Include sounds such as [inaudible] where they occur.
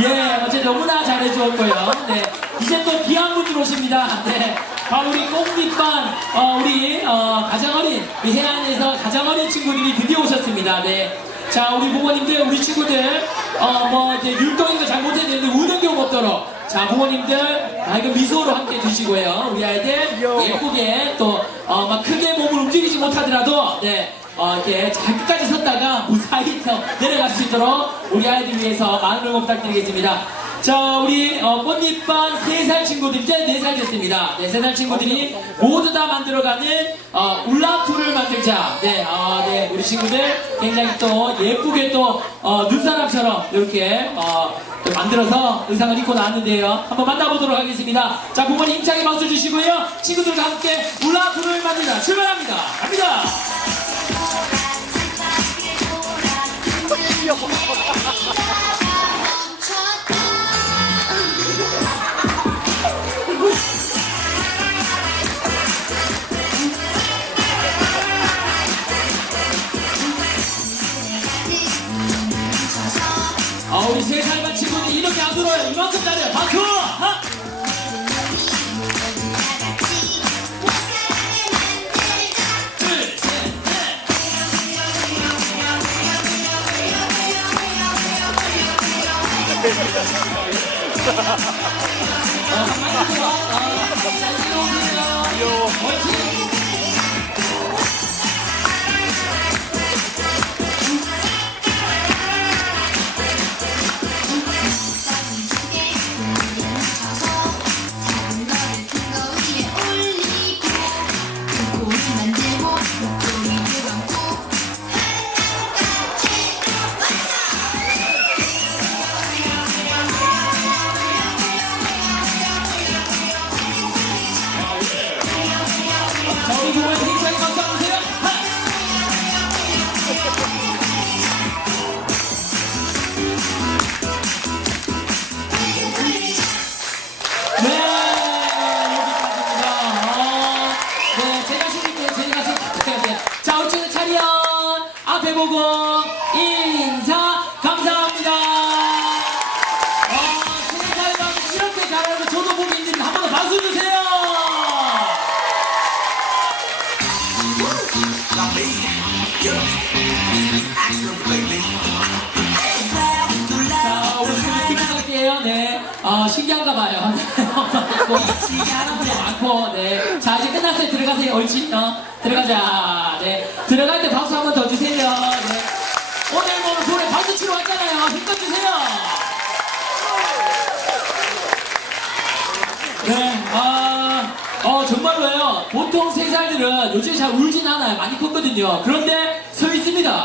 예, 어제 너무나 잘해주었고요. 네, 이제 또 귀한 분들 오십니다. 네, 바로 우리 꽃잎반, 어, 우리, 어, 가장 어린, 우리 해안에서 가장 어린 친구들이 드디어 오셨습니다. 네. 자, 우리 부모님들, 우리 친구들, 어, 뭐, 이제 율동인 거잘 못해주는데 우는 경우 없도록. 자, 부모님들, 맑은 미소로 함께 해주시고요. 우리 아이들 예쁘게 또, 어, 막 크게 몸을 움직이지 못하더라도, 네. 어, 이렇게 잘 끝까지 섰다가 무사히 또 내려갈 수 있도록 우리 아이들 위해서 많은 응원 부탁드리겠습니다. 자, 우리 어, 꽃잎반 3살 친구들 이제 4살 됐습니다. 네, 3살 친구들이 모두 다 만들어가는 어, 울라프를 만들자. 네, 어, 네, 우리 친구들 굉장히 또 예쁘게 또 어, 눈사람처럼 이렇게 어, 또 만들어서 의상을 입고 나왔는데요. 한번 만나보도록 하겠습니다. 자, 부모님 힘차게 박수 주시고요. 친구들과 함께 울라프를 만들자. 출발합니다. 아, 우리 세 살만 친구들이 이렇게 안 들어요. 이만큼 잘해요. 박수! 하! 둘, 셋, 넷. 어, 한마디 더. 어, 잘 들어오세요. 자, 앞에 보고 인사 감사합니다. 어, 세살만 이렇게 잘하는 저도 보기 힘든데 한 번 더 박수 주세요. 네. 어, 신기한가 봐요. [laughs] 많고, 네. 자, 이제 끝났어요. 들어가세요. 옳지? 어, 들어가자. 네. 들어갈 때 박수 한 번 더 주세요. 박수 치러 왔잖아요. 힘껏 주세요. 네. 아, 어, 정말로요. 보통 세 살들은 요즘에 잘 울진 않아요. 많이 컸거든요. 그런데 서 있습니다.